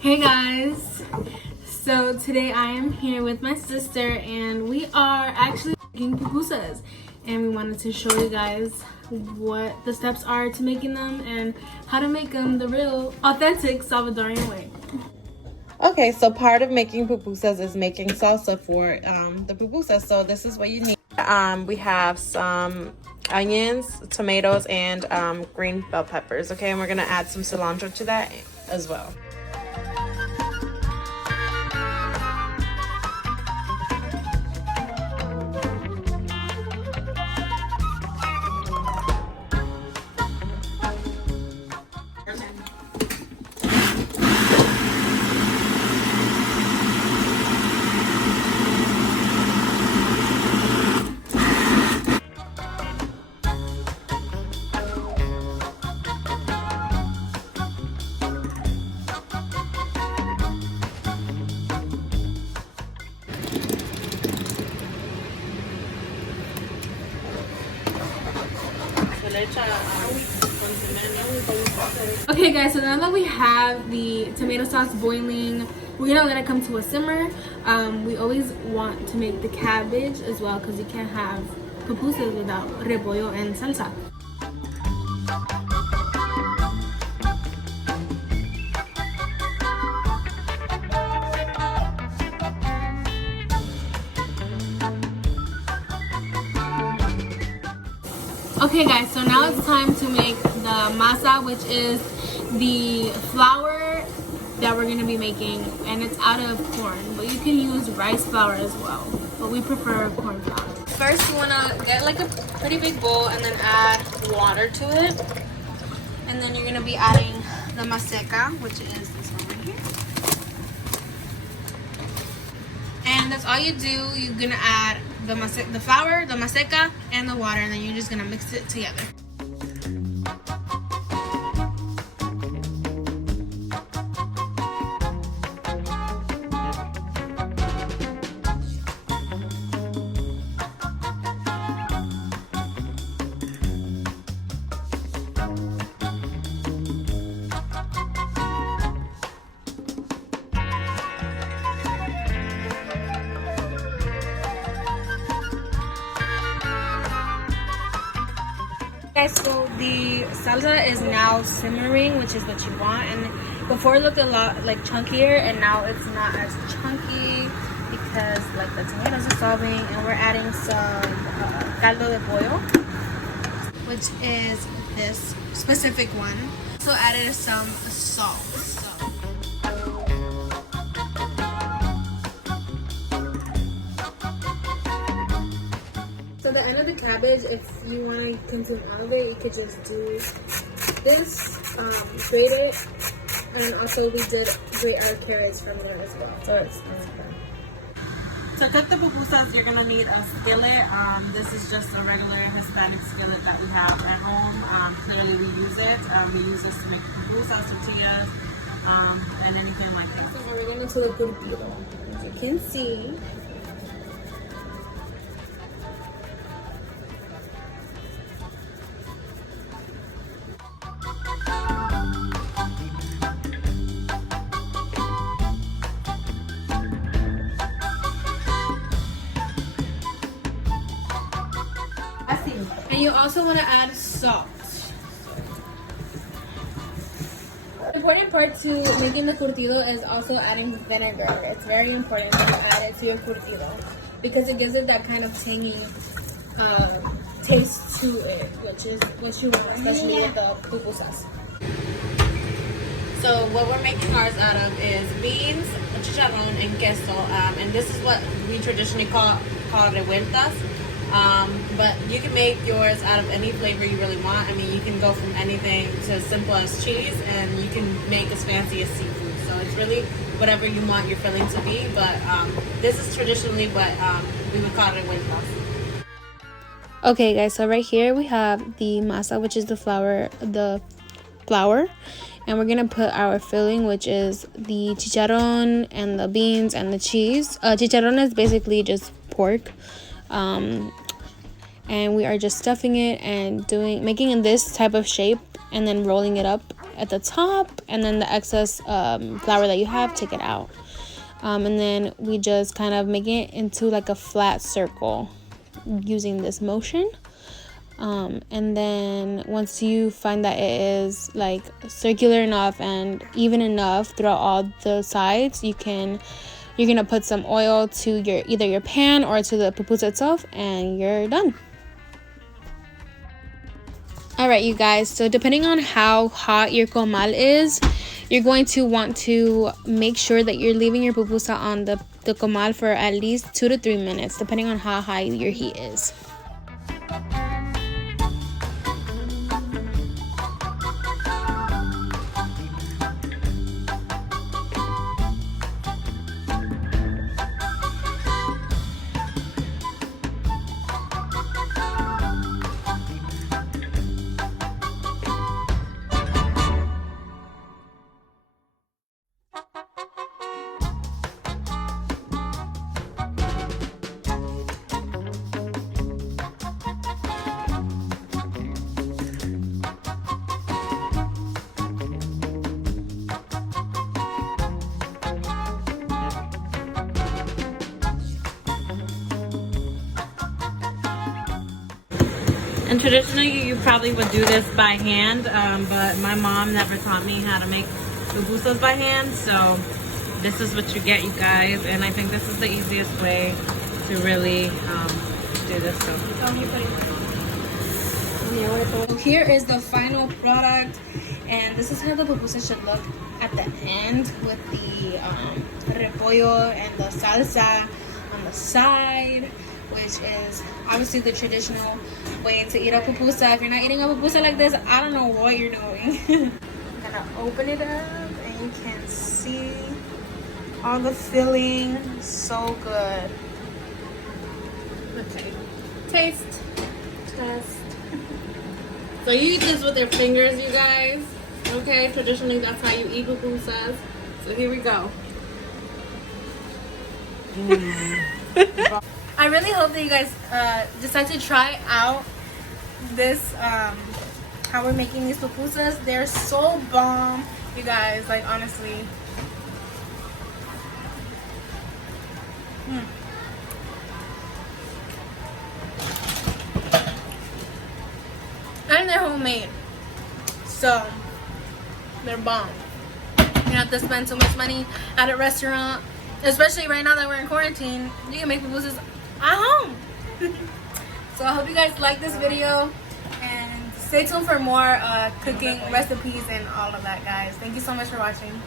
Hey guys, so today I am here with my sister and we are actually making pupusas, and we wanted to show you guys what the steps are to making them and how to make them the real authentic Salvadorian way. Okay, so part of making pupusas is making salsa for the pupusas. So this is what you need. We have some onions, tomatoes, and green bell peppers. Okay, and we're gonna add some cilantro to that as well. Okay guys, so now that we have the tomato sauce boiling, we're gonna let it come to a simmer. We always want to make the cabbage as well because you can't have pupusas without repollo and salsa. Okay guys, so now it's time to make the masa, which is the flour that we're going to be making, and it's out of corn, but you can use rice flour as well, but we prefer corn flour. First you want to get like a pretty big bowl and then add water to it, and then you're going to be adding the maseca, which is this one right here. And that's all you do. You're going to add the flour, the maseca, and the water, and then you're just gonna mix it together. Guys, so the salsa is now simmering, which is what you want, and before it looked a lot like chunkier, and now it's not as chunky because like the tomatoes are dissolving, and we're adding some caldo de pollo, which is this specific one. So added some salt. So the end of the cabbage, if you want to consume all of it, you could just do this, grate it, and then also we did grate our carrots from there as well. So it's done. To cook the pupusas, you're gonna need a skillet. This is just a regular Hispanic skillet that we have at home. Clearly we use it. We use this to make pupusas, tortillas, and anything like that. So we're going to the curtido. As you can see, and you also want to add salt. The important part to making the curtido is also adding vinegar. It's very important that you add it to your curtido because it gives it that kind of tangy taste to it, which is what you want, especially with the pupusas. So what we're making ours out of is beans, chicharrón, and queso, and this is what we traditionally call revueltas. But you can make yours out of any flavor you really want. I mean, you can go from anything to as simple as cheese, and you can make as fancy as seafood. So it's really whatever you want your filling to be, but this is traditionally what we would call revueltas. Okay guys, so right here we have the masa, which is the flour, and we're gonna put our filling, which is the chicharrón and the beans and the cheese. Chicharrón is basically just pork, and we are just stuffing it and making in this type of shape and then rolling it up at the top, and then the excess flour that you have, take it out. And then we just kind of make it into like a flat circle using this motion. And then once you find that it is like circular enough and even enough throughout all the sides, you're gonna put some oil to either your pan or to the pupusa itself, and you're done. All right, you guys, so depending on how hot your comal is, you're going to want to make sure that you're leaving your pupusa on the comal for at least 2 to 3 minutes, depending on how high your heat is. And traditionally, you probably would do this by hand, but my mom never taught me how to make pupusas by hand, so this is what you get, you guys. And I think this is the easiest way to really do this. So here is the final product, and this is how the pupusa should look at the end, with the repollo and the salsa on the side, which is obviously the traditional way to eat a pupusa. If you're not eating a pupusa like this, I don't know what you're doing. I'm gonna open it up, and you can see all the filling. So good. okay, taste test. So you eat this with your fingers, you guys. Okay, traditionally that's how you eat pupusas. So here we go. I really hope that you guys decide to try out this, how we're making these pupusas. They're so bomb, you guys, like honestly. And they're homemade, so they're bomb. You don't have to spend so much money at a restaurant, especially right now that we're in quarantine. You can make pupusas at home. So I hope you guys like this video, and stay tuned for more cooking recipes and all of that, guys. Thank you so much for watching.